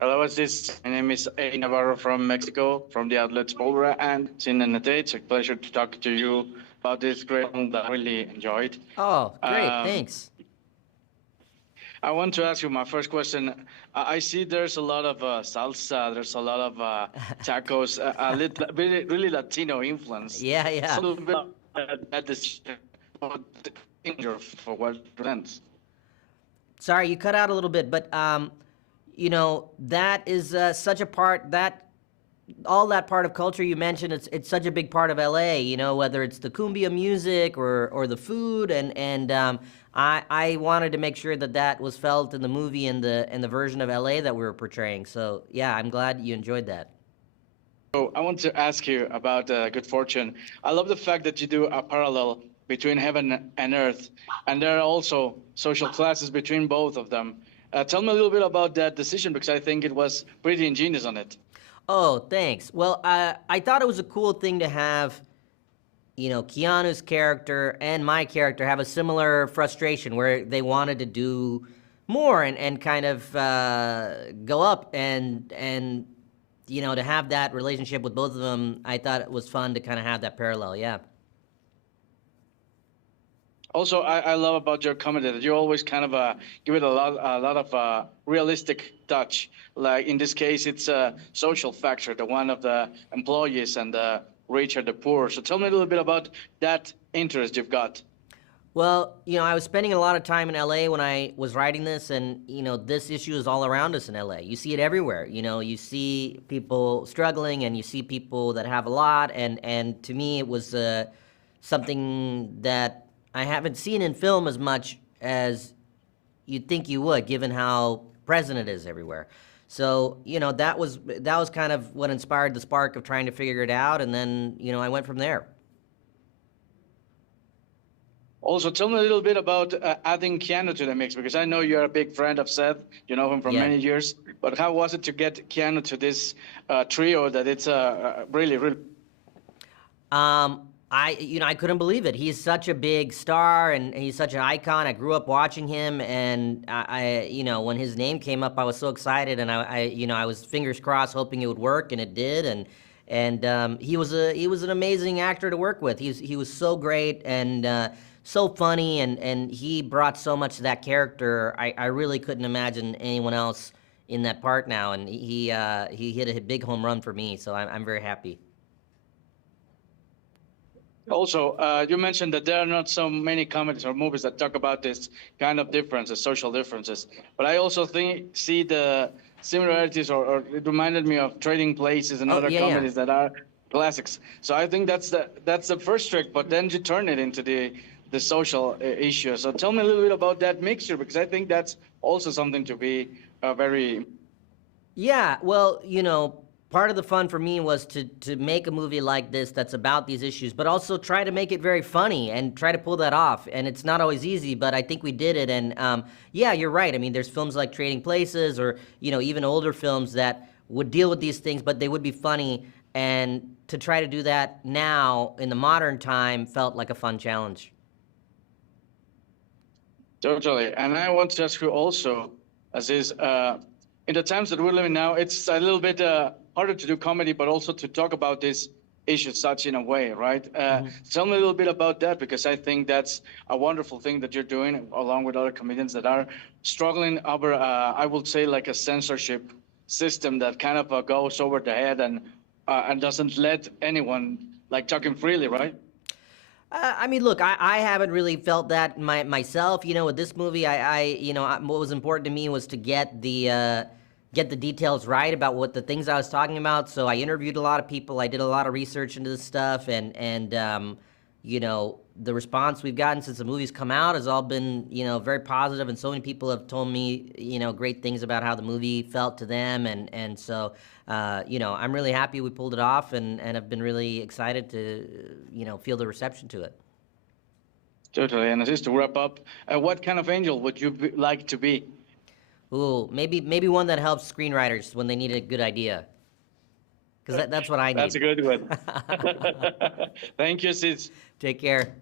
Hello, Aziz. My name is Aarón Navarro from Mexico, from the outlets Pulvera and Sin and Nate. It's a pleasure to talk to you about this great film that I really enjoyed. Oh, great, Um, thanks. I want to ask you my first question. I see there's a lot of salsa, there's a lot of tacos, really Latino influence. Yeah, So yeah. a little bit of that is what the danger for what it presents. Sorry, you cut out a little bit, but that is such a part that all that part of culture you mentioned. It's such a big part of LA. Whether it's the cumbia music or the food, and I wanted to make sure that was felt in the movie and the version of LA that we were portraying. So yeah, I'm glad you enjoyed that. So I want to ask you about Good Fortune. I love the fact that you do a parallel between heaven and earth, and there are also social classes between both of them. Tell me a little bit about that decision because I think it was pretty ingenious on it. Oh, thanks. Well, I thought it was a cool thing to have, Keanu's character and my character have a similar frustration where they wanted to do more and kind of go up and to have that relationship with both of them. I thought it was fun to kind of have that parallel. Yeah. Also, I love about your comedy that you always kind of give it a lot of realistic touch. Like in this case, it's a social factor, the one of the employees and the rich or the poor. So tell me a little bit about that interest you've got. Well, I was spending a lot of time in LA when I was writing this, and this issue is all around us in LA. You see it everywhere. You see people struggling, and you see people that have a lot. And to me, it was something that I haven't seen in film as much as you'd think you would, given how present it is everywhere. So that was kind of what inspired the spark of trying to figure it out, and then I went from there. Also, tell me a little bit about adding Keanu to the mix because I know you're a big friend of Seth. You know him for Yeah. many years. But how was it to get Keanu to this trio that it's really, really. I couldn't believe it. He's such a big star and he's such an icon. I grew up watching him, and when his name came up, I was so excited, and I was fingers crossed, hoping it would work, and it did. And he was an amazing actor to work with. He was so great and so funny, and he brought so much to that character. I really couldn't imagine anyone else in that part now, and he hit a big home run for me. So I'm very happy. Also, you mentioned that there are not so many comedies or movies that talk about this kind of differences, social differences. But I also see the similarities, or it reminded me of Trading Places and Oh, other yeah, yeah. comedies that are classics. So I think that's the first trick. But then you turn it into the social issue. So tell me a little bit about that mixture because I think that's also something to be very. Yeah, well, part of the fun for me was to make a movie like this that's about these issues, but also try to make it very funny and try to pull that off. And it's not always easy, but I think we did it. And yeah, you're right. I mean, there's films like Trading Places or, even older films that would deal with these things, but they would be funny. And to try to do that now in the modern time felt like a fun challenge. Totally. And I want to ask you also, Aziz, in the times that we're living now, it's a little bit harder to do comedy, but also to talk about these issues such in a way, right? Tell me a little bit about that, because I think that's a wonderful thing that you're doing along with other comedians that are struggling over, I would say, like a censorship system that kind of goes over the head and doesn't let anyone like talking freely, right? I mean, look, I haven't really felt that myself. With this movie, what was important to me was to get the details right about what the things I was talking about. So I interviewed a lot of people. I did a lot of research into this stuff, and the response we've gotten since the movie's come out has all been, very positive, and so many people have told me, great things about how the movie felt to them, and so, I'm really happy we pulled it off, and have been really excited to, feel the reception to it. Totally. And just to wrap up, what kind of angel would you like to be? Ooh, maybe one that helps screenwriters when they need a good idea, because that's what I need. That's a good one. Thank you, Sid. Take care.